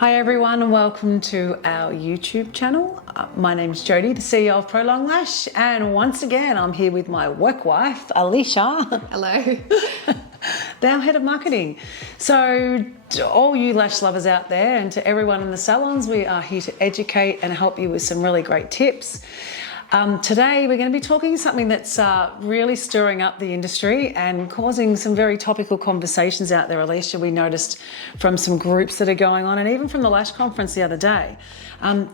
Hi everyone and welcome to our YouTube channel. My name's Jodie, the CEO of Prolong Lash, and once again I'm here with my work wife, Alicia. Hello. Our head of marketing. So to all you lash lovers out there and to everyone in the salons, we are here to educate and help you with some really great tips. Today we're going to be talking something that's really stirring up the industry and causing some very topical conversations out there, Alicia. We noticed from some groups that are going on and even from the Lash conference the other day.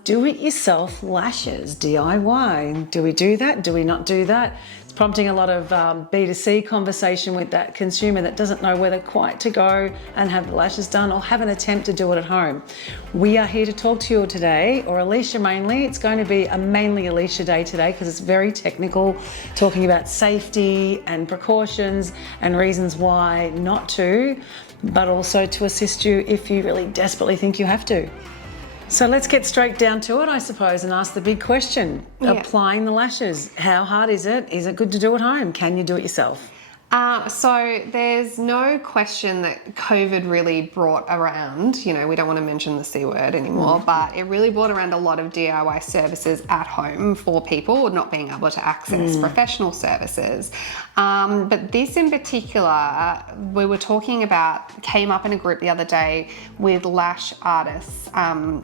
Do-it-yourself lashes, DIY. Do we do that? Do we not do that? It's prompting a lot of B2C conversation with that consumer that doesn't know whether quite to go and have the lashes done or have an attempt to do it at home. We are here to talk to you today, or Alicia mainly. It's going to be a mainly Alicia day today because it's very technical, talking about safety and precautions and reasons why not to, but also to assist you if you really desperately think you have to. So let's get straight down to it, I suppose, and ask the big question. Yeah. Applying the lashes, how hard is it? Is it good to do at home? Can you do it yourself? So there's no question that COVID really brought around, we don't want to mention the C word anymore, but it really brought around a lot of DIY services at home for people not being able to access professional services. But this in particular, we were talking about, came up in a group the other day with lash artists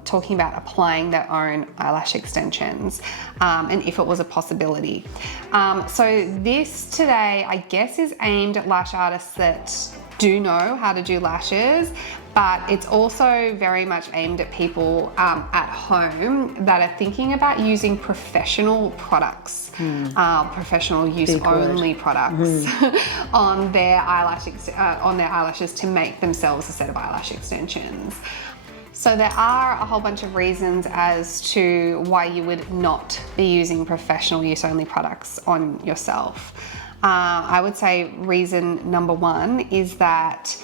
talking about applying their own eyelash extensions and if it was a possibility. So this today, I guess, is aimed at lash artists that do know how to do lashes, but it's also very much aimed at people at home that are thinking about using professional products, professional use only products on their eyelashes to make themselves a set of eyelash extensions. So there are a whole bunch of reasons as to why you would not be using professional use only products on yourself. I would say reason number one is that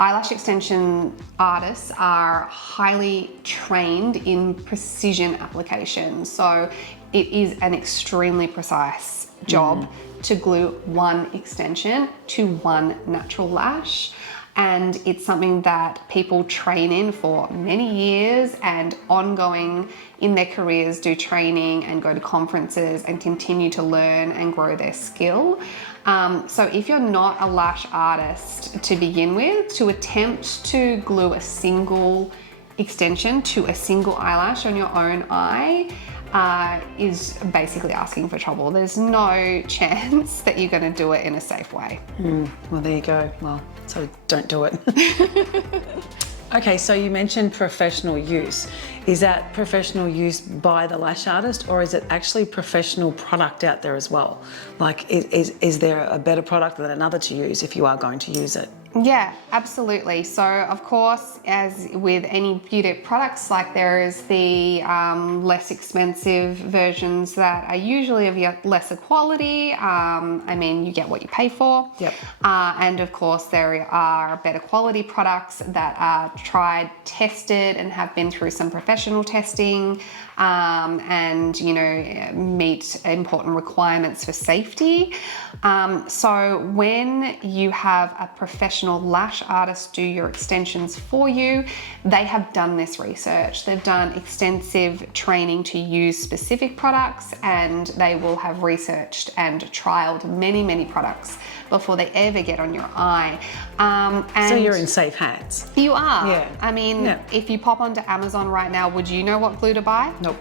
eyelash extension artists are highly trained in precision application. So it is an extremely precise job to glue one extension to one natural lash. And it's something that people train in for many years and ongoing in their careers, do training and go to conferences and continue to learn and grow their skill. So if you're not a lash artist to begin with, to attempt to glue a single extension to a single eyelash on your own eye is basically asking for trouble. There's no chance that you're going to do it in a safe way. Well, there you go. Well, so don't do it. Okay, so you mentioned professional use. Is that professional use by the lash artist, or is it actually professional product out there as well? Like, is there a better product than another to use if you are going to use it? Yeah, absolutely. So of course, as with any beauty products, like there is the less expensive versions that are usually of lesser quality. You get what you pay for. Yep. And of course, there are better quality products that are tried, tested, and have been through some professional testing and, meet important requirements for safety. So when you have a professional lash artist do your extensions for you, they have done this research. They've done extensive training to use specific products, and they will have researched and trialed many, many products before they ever get on your eye. So you're in safe hands. You are. Yeah. If you pop onto Amazon right now, would you know what glue to buy? Nope.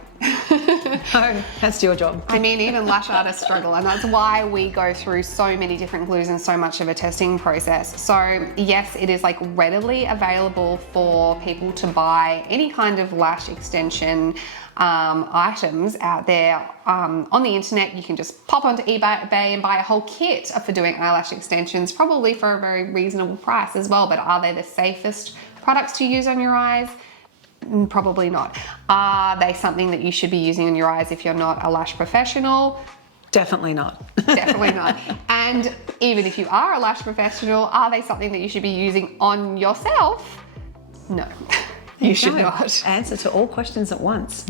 No, that's your job. Even lash artists struggle, and that's why we go through so many different glues and so much of a testing process. So yes, it is readily available for people to buy any kind of lash extension items out there on the internet. You can just pop onto eBay and buy a whole kit for doing eyelash extensions, probably for a very reasonable price as well. But are they the safest products to use on your eyes? Probably not. Are they something that you should be using on your eyes if you're not a lash professional? Definitely not. Definitely not. And even if you are a lash professional, are they something that you should be using on yourself? No. You should not. Answer to all questions at once.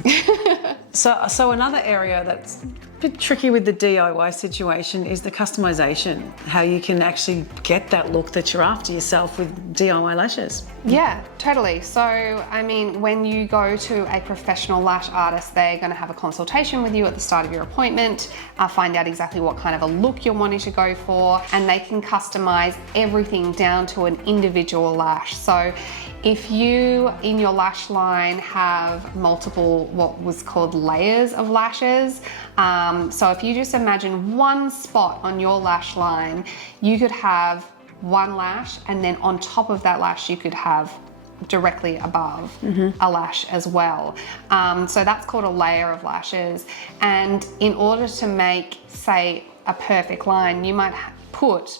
So another area that's bit tricky with the DIY situation is the customization, how you can actually get that look that you're after yourself with DIY lashes. Yeah, totally. So, I mean, when you go to a professional lash artist, they're going to have a consultation with you at the start of your appointment, find out exactly what kind of a look you're wanting to go for, and they can customize everything down to an individual lash. So, if you in your lash line have multiple what was called layers of lashes, so if you just imagine one spot on your lash line, you could have one lash, and then on top of that lash you could have directly above a lash as well. So that's called a layer of lashes, and in order to make, say, a perfect line, you might put,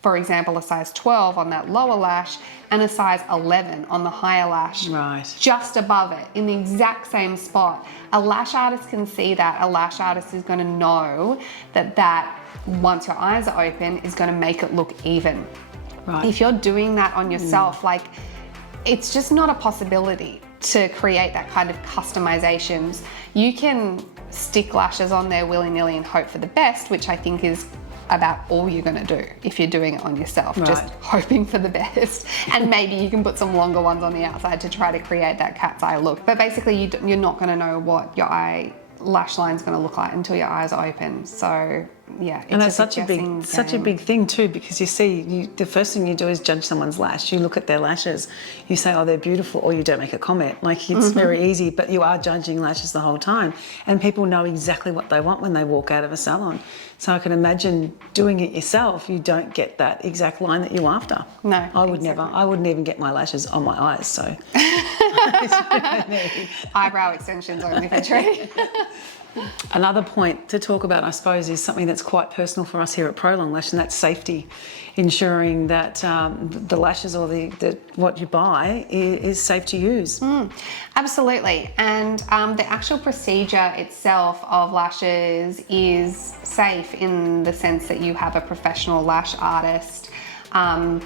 for example, a size 12 on that lower lash and a size 11 on the higher lash, Right. just above it in the exact same spot. A lash artist can see that. A lash artist is going to know that once your eyes are open is going to make it look even. Right. If you're doing that on yourself, like, it's just not a possibility to create that kind of customizations. You can stick lashes on there willy-nilly and hope for the best, which I think is about all you're going to do if you're doing it on yourself, just hoping for the best. And maybe you can put some longer ones on the outside to try to create that cat's eye look. But basically, you're not going to know what your lash line's going to look like until your eyes are open. So yeah, And that's such a big thing too, because you see, the first thing you do is judge someone's lash. You look at their lashes, you say, oh, they're beautiful, or you don't make a comment. Like, it's very easy, but you are judging lashes the whole time. And people know exactly what they want when they walk out of a salon. So I can imagine doing it yourself, you don't get that exact line that you're after. No, I would never. I wouldn't even get my lashes on my eyes, so. Eyebrow extensions only for Tree. Another point to talk about, I suppose, is something that's quite personal for us here at Prolong Lash, and that's safety. Ensuring that the lashes or the what you buy is safe to use. Absolutely, and the actual procedure itself of lashes is safe in the sense that you have a professional lash artist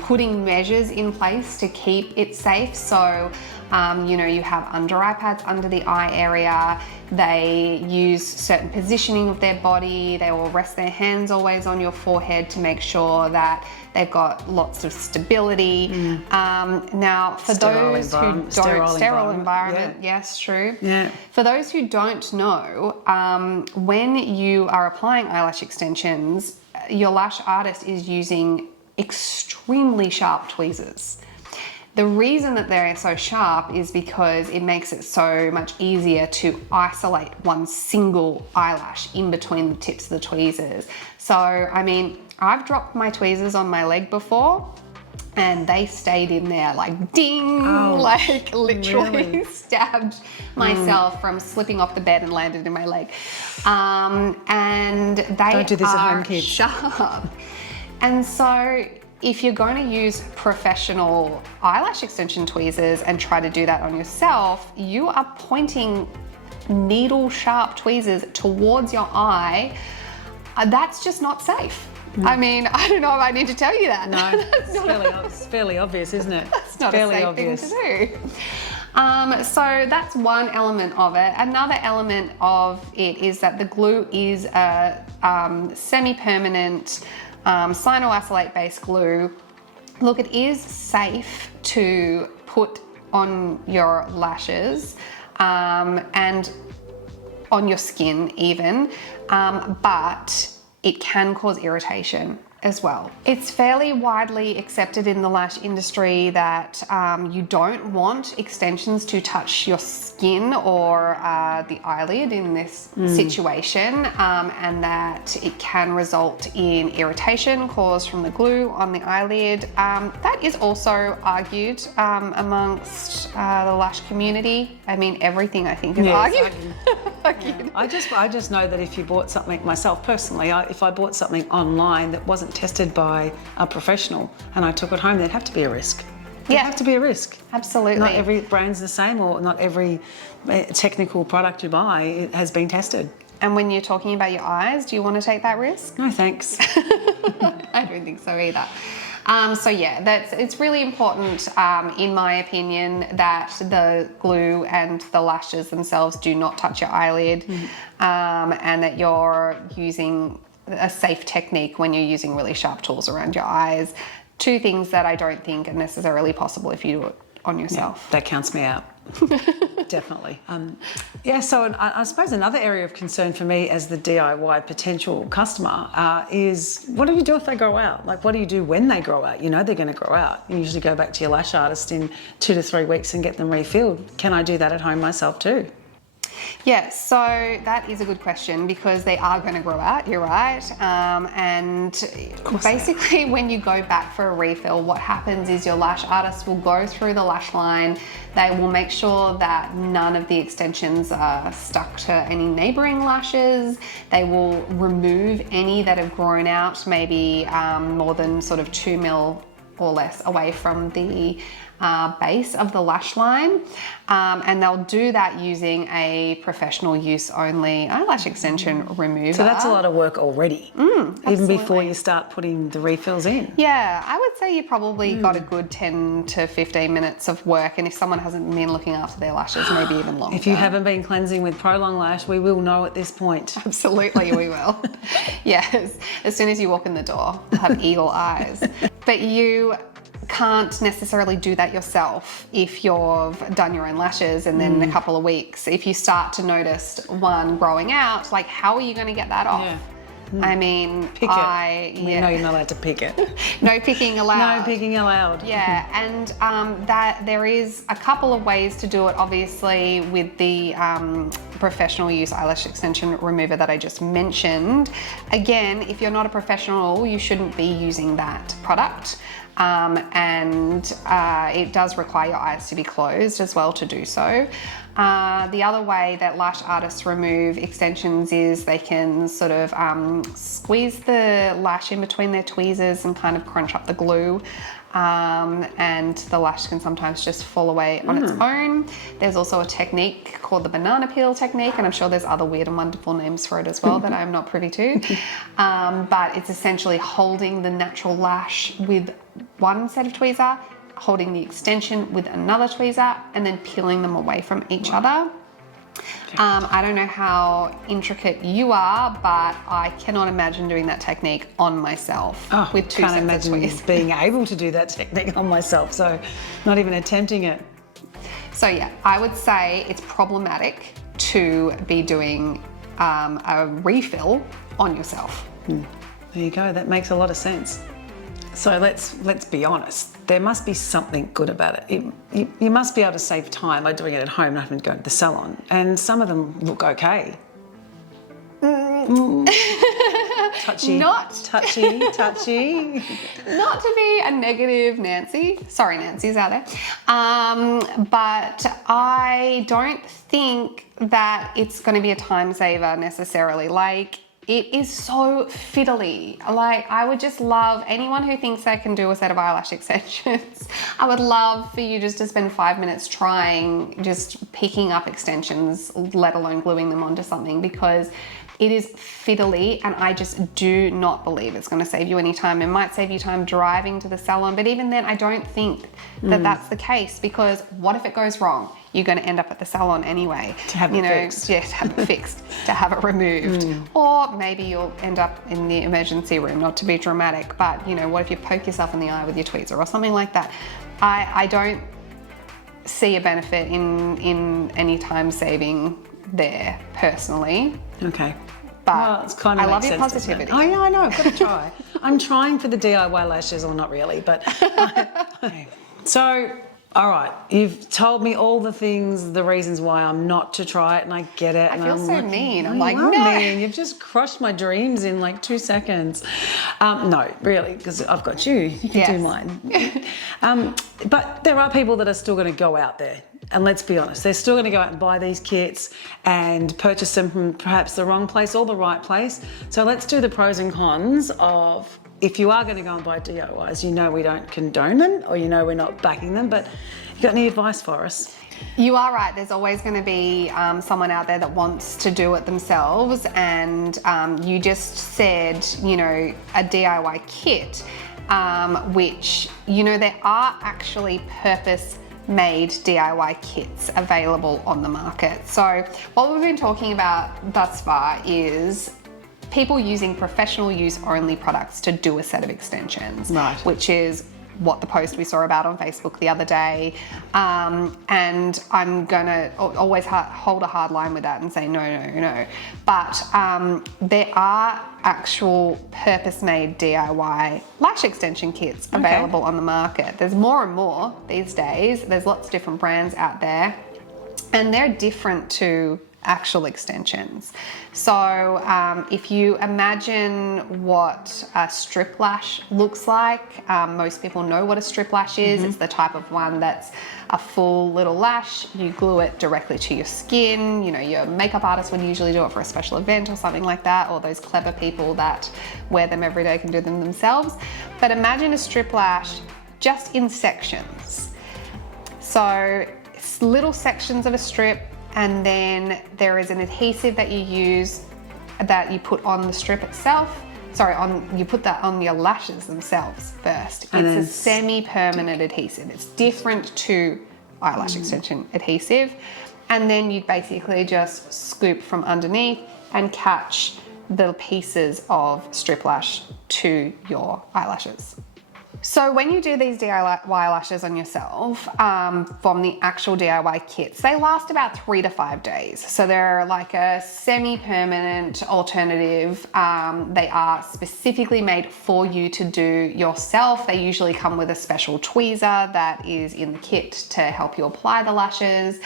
putting measures in place to keep it safe. So, you have under eye pads under the eye area. They use certain positioning of their body. They will rest their hands always on your forehead to make sure that they've got lots of stability. Now, for those who don't, sterile environment, yeah. Yes, true. Yeah. For those who don't know, when you are applying eyelash extensions, your lash artist is using extremely sharp tweezers. The reason that they're so sharp is because it makes it so much easier to isolate one single eyelash in between the tips of the tweezers. So, I mean, I've dropped my tweezers on my leg before and they stayed in there like ding, like literally really? stabbed myself from slipping off the bed and landed in my leg. And they Don't do this at home, are kids. sharp. And so if you're going to use professional eyelash extension tweezers and try to do that on yourself, you are pointing needle sharp tweezers towards your eye. That's just not safe. I mean, I don't know if I need to tell you that. No, it's fairly obvious, isn't it? That's not fairly a safe obvious. thing to do. So that's one element of it. Another element of it is that the glue is a semi-permanent cyanoacrylate based glue. Look, it is safe to put on your lashes and on your skin even, but it can cause irritation as well. It's fairly widely accepted in the lash industry that you don't want extensions to touch your skin or the eyelid in this situation, and that it can result in irritation caused from the glue on the eyelid. That is also argued amongst the lash community. I mean, everything I think is argued. Yeah. I just know that if you bought something, myself personally, if I bought something online that wasn't tested by a professional and I took it home, there'd have to be a risk. There'd have to be a risk. Absolutely. Not every brand's the same, or not every technical product you buy has been tested. And when you're talking about your eyes, do you want to take that risk? No, thanks. I don't think so either. So yeah, it's really important, in my opinion, that the glue and the lashes themselves do not touch your eyelid, and that you're using a safe technique when you're using really sharp tools around your eyes. Two things that I don't think are necessarily possible if you do it on yourself. Yeah, that counts me out. Definitely. So I suppose another area of concern for me as the DIY potential customer is, what do you do if they grow out? Like, what do you do when they grow out? You know they're going to grow out. You usually go back to your lash artist in 2 to 3 weeks and get them refilled. Can I do that at home myself too? Yeah, so that is a good question because they are going to grow out, you're right. And basically when you go back for a refill, what happens is your lash artist will go through the lash line. They will make sure that none of the extensions are stuck to any neighboring lashes. They will remove any that have grown out, maybe more than sort of 2 mil or less away from the base of the lash line, and they'll do that using a professional use only eyelash extension remover. So that's a lot of work already, even before you start putting the refills in. Yeah, I would say you probably got a good 10 to 15 minutes of work, and if someone hasn't been looking after their lashes, maybe even longer. If you haven't been cleansing with Prolong Lash, we will know at this point. Absolutely, we will. Yes, as soon as you walk in the door, you'll have eagle eyes. But you can't necessarily do that yourself if you've done your own lashes and then a couple of weeks. If you start to notice one growing out, like, how are you going to get that off? Yeah. I mean, Pick it. You know you're not allowed to pick it. No picking allowed. No picking allowed. Yeah, and that there is a couple of ways to do it, obviously, with the professional use eyelash extension remover that I just mentioned. Again, if you're not a professional, you shouldn't be using that product. And it does require your eyes to be closed as well to do so. The other way that lash artists remove extensions is they can sort of squeeze the lash in between their tweezers and kind of crunch up the glue. And the lash can sometimes just fall away on its own. There's also a technique called the banana peel technique, and I'm sure there's other weird and wonderful names for it as well that I'm not privy to. But it's essentially holding the natural lash with one set of tweezer, holding the extension with another tweezer, and then peeling them away from each other. I don't know how intricate you are, but I cannot imagine doing that technique on myself with 2 sets of tweezers. Can't imagine being able to do that technique on myself, so not even attempting it. So yeah, I would say it's problematic to be doing a refill on yourself. There you go, that makes a lot of sense. So let's be honest. There must be something good about it. You must be able to save time by doing it at home, not having to go to the salon. And some of them look okay. Touchy. Touchy. Not to be a negative Nancy. Sorry, Nancy's out there. But I don't think that it's going to be a time saver necessarily. Like, it is so fiddly. Like, I would just love anyone who thinks they can do a set of eyelash extensions. I would love for you just to spend 5 minutes trying just picking up extensions, let alone gluing them onto something, because it is fiddly, and I just do not believe it's going to save you any time. It might save you time driving to the salon, but even then, I don't think that that's the case, because what if it goes wrong? You're going to end up at the salon anyway. To have it fixed. Yeah, to have it fixed, to have it removed. Or maybe you'll end up in the emergency room, not to be dramatic, but what if you poke yourself in the eye with your tweezer or something like that? I don't see a benefit in any time saving there, personally. Okay. But it's kind of I love your positivity. Oh yeah, I know, I've got to try. I'm trying for the DIY lashes, or not really, but... Okay. So... All right, you've told me all the things, the reasons why I'm not to try it, and I get it. I feel so mean. I'm like, no. no. Mean. You've just crushed my dreams in like 2 seconds. No, really, because I've got you. You can do mine. But there are people that are still going to go out there, and let's be honest, they're still going to go out and buy these kits and purchase them from perhaps the wrong place or the right place. So let's do the pros and cons of... If you are going to go and buy DIYs, we don't condone them, or we're not backing them, but you got any advice for us? You are right. There's always going to be someone out there that wants to do it themselves, and you just said, a DIY kit. which, you know, there are actually purpose-made DIY kits available on the market. So what we've been talking about thus far is people using professional use only products to do a set of extensions, right, which is what the post we saw about on Facebook the other day. And I'm gonna always hold a hard line with that and say no. But there are actual purpose-made DIY lash extension kits available on the market. There's more and more these days. There's lots of different brands out there, and they're different to actual extensions. So if you imagine what a strip lash looks like, most people know what a strip lash is. It's the type of one that's a full little lash. You glue it directly to your skin. You know, your makeup artist would usually do it for a special event or something like that, or those clever people that wear them every day can do them themselves. But imagine a strip lash just in sections. So it's little sections of a strip, and then there is an adhesive that you use that you put on the strip itself. You put that on your lashes themselves first. It's a semi-permanent adhesive. It's different to eyelash extension adhesive. And then you basically just scoop from underneath and catch the pieces of strip lash to your eyelashes. So when you do these DIY lashes on yourself from the actual DIY kits, they last about 3 to 5 days. So they're like a semi-permanent alternative. They are specifically made for you to do yourself. They usually come with a special tweezer that is in the kit to help you apply the lashes.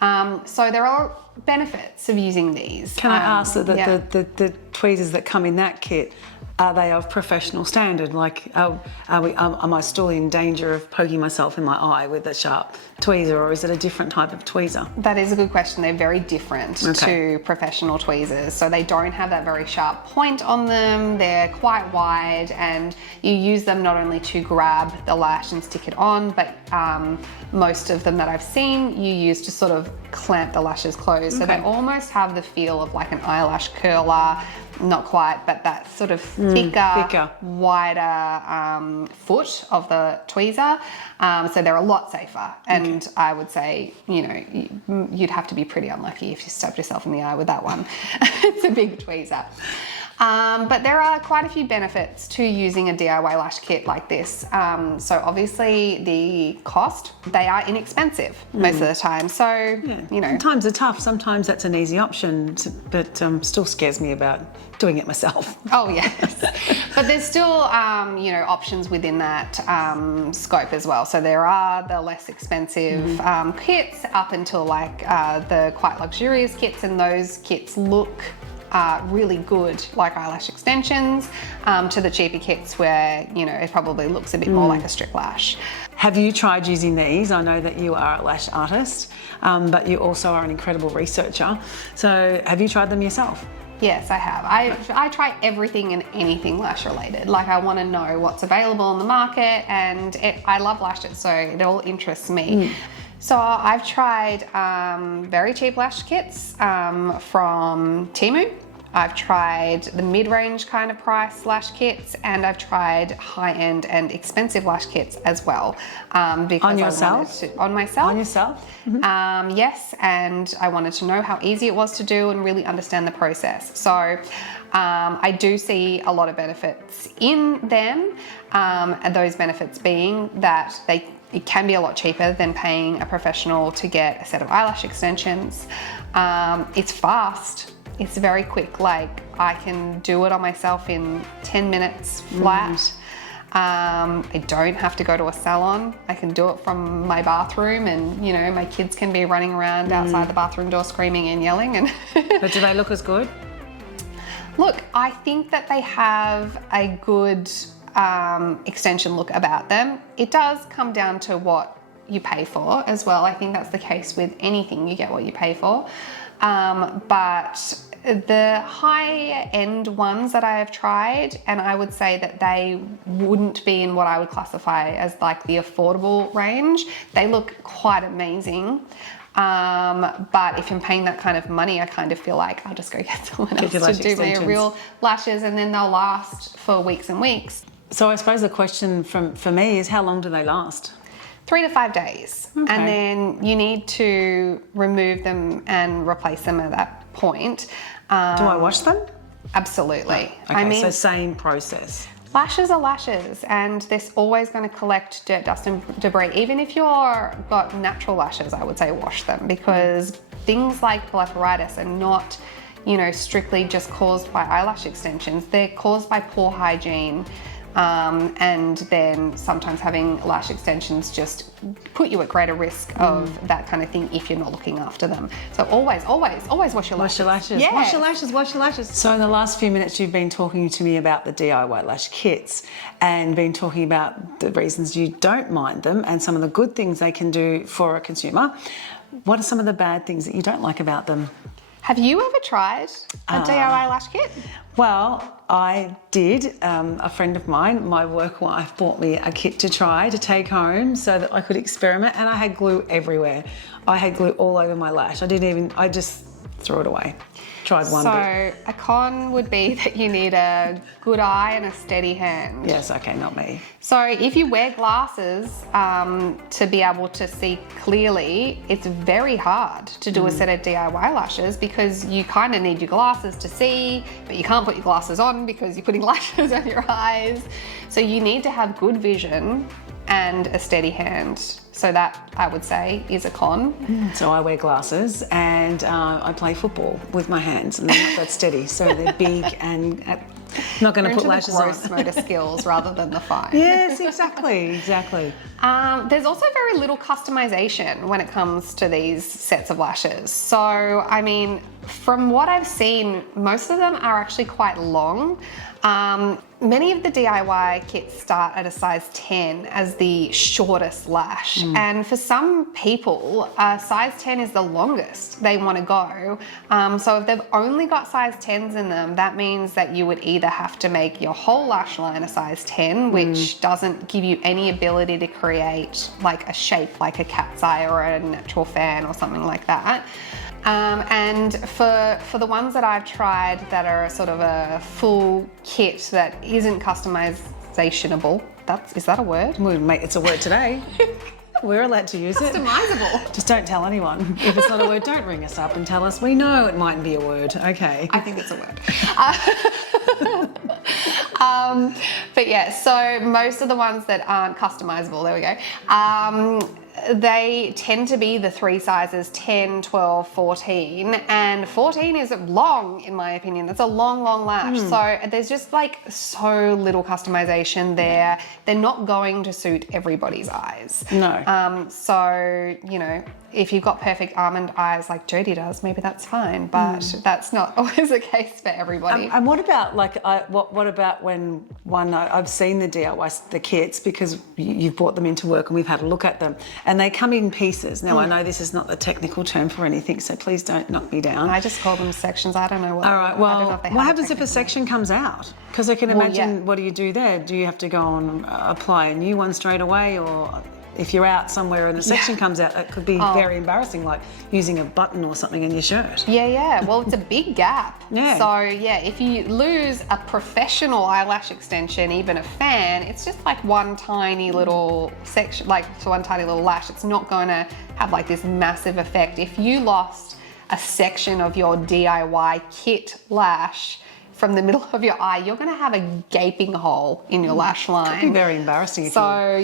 So there are benefits of using these. Can I ask that the tweezers that come in that kit, are they of professional standard? Like, am I still in danger of poking myself in my eye with a sharp tweezer, or is it a different type of tweezer? That is a good question. They're very different to professional tweezers. So they don't have that very sharp point on them. They're quite wide, and you use them not only to grab the lash and stick it on, but most of them that I've seen you use to sort of clamp the lashes closed. So they almost have the feel of like an eyelash curler. Not quite, but that sort of thicker, wider foot of the tweezer. So they're a lot safer. And I would say, you know, you'd have to be pretty unlucky if you stabbed yourself in the eye with that one. It's a big tweezer. But there are quite a few benefits to using a DIY lash kit like this. So obviously the cost, they are inexpensive most of the time. So, you know. Sometimes are tough. Sometimes that's an easy option, but still scares me about doing it myself. Oh, yes. But there's still, you know, options within that scope as well. So there are the less expensive kits up until like the quite luxurious kits, and those kits look really good like eyelash extensions, to the cheaper kits where, you know, it probably looks a bit more like a strip lash. Have you tried using these? I know that you are a lash artist, but you also are an incredible researcher. So have you tried them yourself? Yes, I have. I try everything and anything lash related. Like, I want to know what's available on the market, and I love lashes, so it all interests me. So I've tried very cheap lash kits from Temu. I've tried the mid-range kind of price lash kits, and I've tried high-end and expensive lash kits as well. Because on yourself? On myself. On yourself? Yes, and I wanted to know how easy it was to do and really understand the process. So I do see a lot of benefits in them, and those benefits being that it can be a lot cheaper than paying a professional to get a set of eyelash extensions. It's fast. It's very quick. Like, I can do it on myself in 10 minutes flat. I don't have to go to a salon. I can do it from my bathroom, and, you know, my kids can be running around outside the bathroom door screaming and yelling. And But do they look as good? Look, I think that they have a good extension look about them. It does come down to what you pay for as well. I think that's the case with anything. You get what you pay for. But the high-end ones that I have tried, and I would say that they wouldn't be in what I would classify as like the affordable range. They look quite amazing. But if I'm paying that kind of money, I kind of feel like I'll just go get someone else to do my real lashes, and then they'll last for weeks and weeks. So I suppose the question for me is, how long do they last? 3 to 5 days. Okay. And then you need to remove them and replace them at that point. Do I wash them? Absolutely. Okay, I mean, so same process. lashes are lashes, and they're always going to collect dirt, dust and debris. Even if you've got natural lashes, I would say wash them, because things like blepharitis are not, you know, strictly just caused by eyelash extensions. They're caused by poor hygiene. And then sometimes having lash extensions just put you at greater risk of that kind of thing if you're not looking after them. So always wash your lashes. Wash your lashes. Yes. Wash your lashes. Wash your lashes. So in the last few minutes, you've been talking to me about the DIY lash kits and been talking about the reasons you don't mind them and some of the good things they can do for a consumer. What are some of the bad things that you don't like about them? Have you ever tried a DIY lash kit? Well, I did. A friend of mine, my work wife, bought me a kit to try to take home so that I could experiment, and I had glue everywhere. I had glue all over my lash. I just threw it away. Tried one bit. So a con would be that you need a good eye and a steady hand. Yes, okay, not me. So if you wear glasses to be able to see clearly, it's very hard to do a set of DIY lashes because you kind of need your glasses to see, but you can't put your glasses on because you're putting lashes on your eyes. So you need to have good vision and a steady hand. So that, I would say, is a con. So I wear glasses and I play football with my hands, and they're not that steady. So they're big and not going to put lashes on. Gross motor skills rather than the fine. Yes, exactly. There's also very little customization when it comes to these sets of lashes. So, I mean, from what I've seen, most of them are actually quite long. Many of the DIY kits start at a size 10 as the shortest lash. And for some people, size 10 is the longest they want to go. So if they've only got size 10s in them, that means that you would either have to make your whole lash line a size 10, which doesn't give you any ability to create like a shape like a cat's eye or a natural fan or something like that. And for the ones that I've tried that are sort of a full kit that isn't customizationable, is that a word? Well, mate, it's a word today. We're allowed to use it. Customizable. Just don't tell anyone. If it's not a word, don't ring us up and tell us. We know it mightn't be a word. Okay. I think it's a word. But yeah, so most of the ones that aren't customizable, there we go, they tend to be the three sizes 10, 12, 14, and 14 is long in my opinion. That's a long lash. So there's just like so little customization there. They're not going to suit everybody's eyes. No. So, you know, if you've got perfect almond eyes like Jodie does, maybe that's fine, but that's not always the case for everybody. And what about what about when I've seen the DIY the kits because you've brought them into work and we've had a look at them and they come in pieces. Now I know this is not the technical term for anything, so please don't knock me down. I just call them sections. I don't know what. All right. Well, what happens if a section comes out? Because I can imagine, what do you do there? Do you have to go and apply a new one straight away, or if you're out somewhere and a section comes out, that could be very embarrassing, like using a button or something in your shirt. Yeah. Well, it's a big gap. Yeah. So, yeah, if you lose a professional eyelash extension, even a fan, it's just like one tiny little section, like one tiny little lash. It's not going to have like this massive effect. If you lost a section of your DIY kit lash from the middle of your eye, you're going to have a gaping hole in your lash line. It'd be very embarrassing if you're unless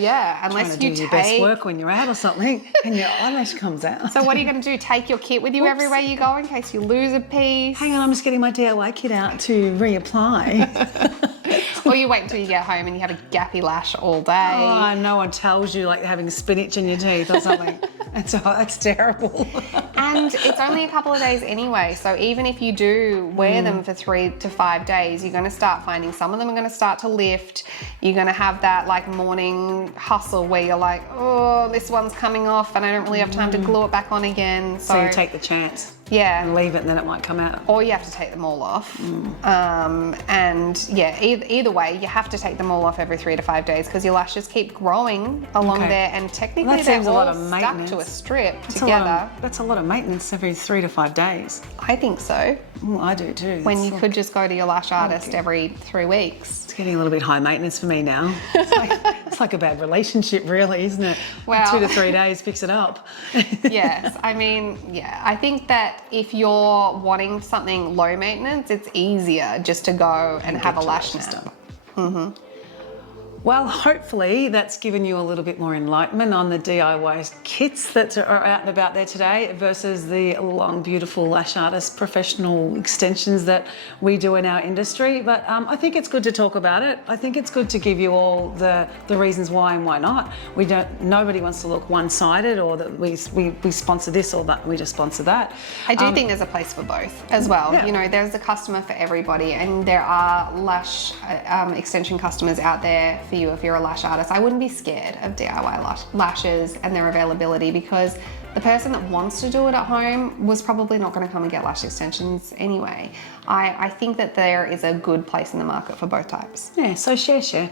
trying to do your best work when you're out or something and your eyelash comes out. So what are you going to do? Take your kit with you everywhere you go in case you lose a piece? Hang on, I'm just getting my DIY kit out to reapply. Or you wait until you get home and you have a gappy lash all day. Oh, no one tells you, like having spinach in your teeth or something. That's terrible. And it's only a couple of days anyway, so even if you do wear them for 3 to 5 days, you're going to start finding some of them are going to start to lift. You're going to have that like morning hustle where you're like, oh, this one's coming off and I don't really have time to glue it back on again. So you take the chance. Yeah. And leave it and then it might come out. Or you have to take them all off. And yeah, either way, you have to take them all off every 3 to 5 days because your lashes keep growing along there and technically they're all stuck to a strip together. That's a lot of maintenance every 3 to 5 days. I think so. Well, I do too. When It's you could just go to your lash artist every 3 weeks. It's getting a little bit high maintenance for me now. It's like a bad relationship, really, isn't it? Well- 2 to 3 days, fix it up. Yes, I mean, yeah, I think that if you're wanting something low maintenance, it's easier just to go and have a get your lash lashes snap. done. Well, hopefully that's given you a little bit more enlightenment on the DIY kits that are out and about there today versus the long, beautiful lash artist professional extensions that we do in our industry. But I think it's good to talk about it. I think it's good to give you all the reasons why and why not. Nobody wants to look one-sided or that we sponsor this or that we just sponsor that. I do think there's a place for both as well. Yeah. You know, there's a customer for everybody, and there are lash extension customers out there for you if you're a lash artist. I wouldn't be scared of DIY lashes and their availability, because the person that wants to do it at home was probably not going to come and get lash extensions anyway. I think that there is a good place in the market for both types. Yeah, so share.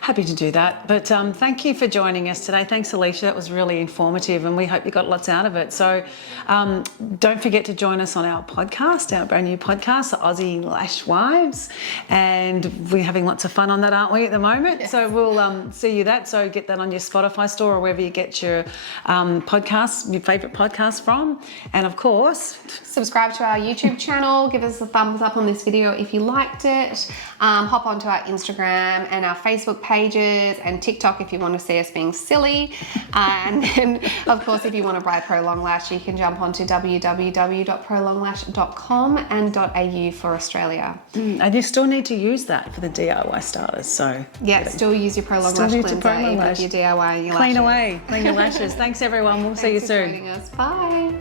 Happy to do that. But thank you for joining us today. Thanks, Alicia. That was really informative and we hope you got lots out of it. So don't forget to join us on our podcast, our brand new podcast, the Aussie Lash Wives. And we're having lots of fun on that, aren't we, at the moment? Yes. So we'll see you that. So get that on your Spotify store or wherever you get your podcasts, your favourite podcasts from. And of course, subscribe to our YouTube channel, give us a thumbs up on this video if you liked it, hop onto our Instagram and our Facebook pages and TikTok if you want to see us being silly, and then of course if you want to buy Prolong Lash you can jump onto www.prolonglash.com and .au for Australia. and you still need to use that for the DIY starters. So Yeah, still use your Prolong Still Lash need to cleanser Prolong even Lash. if you're DIYing your clean lashes. away, clean your lashes. Thanks everyone. We'll see you Thanks for soon. joining us. Bye.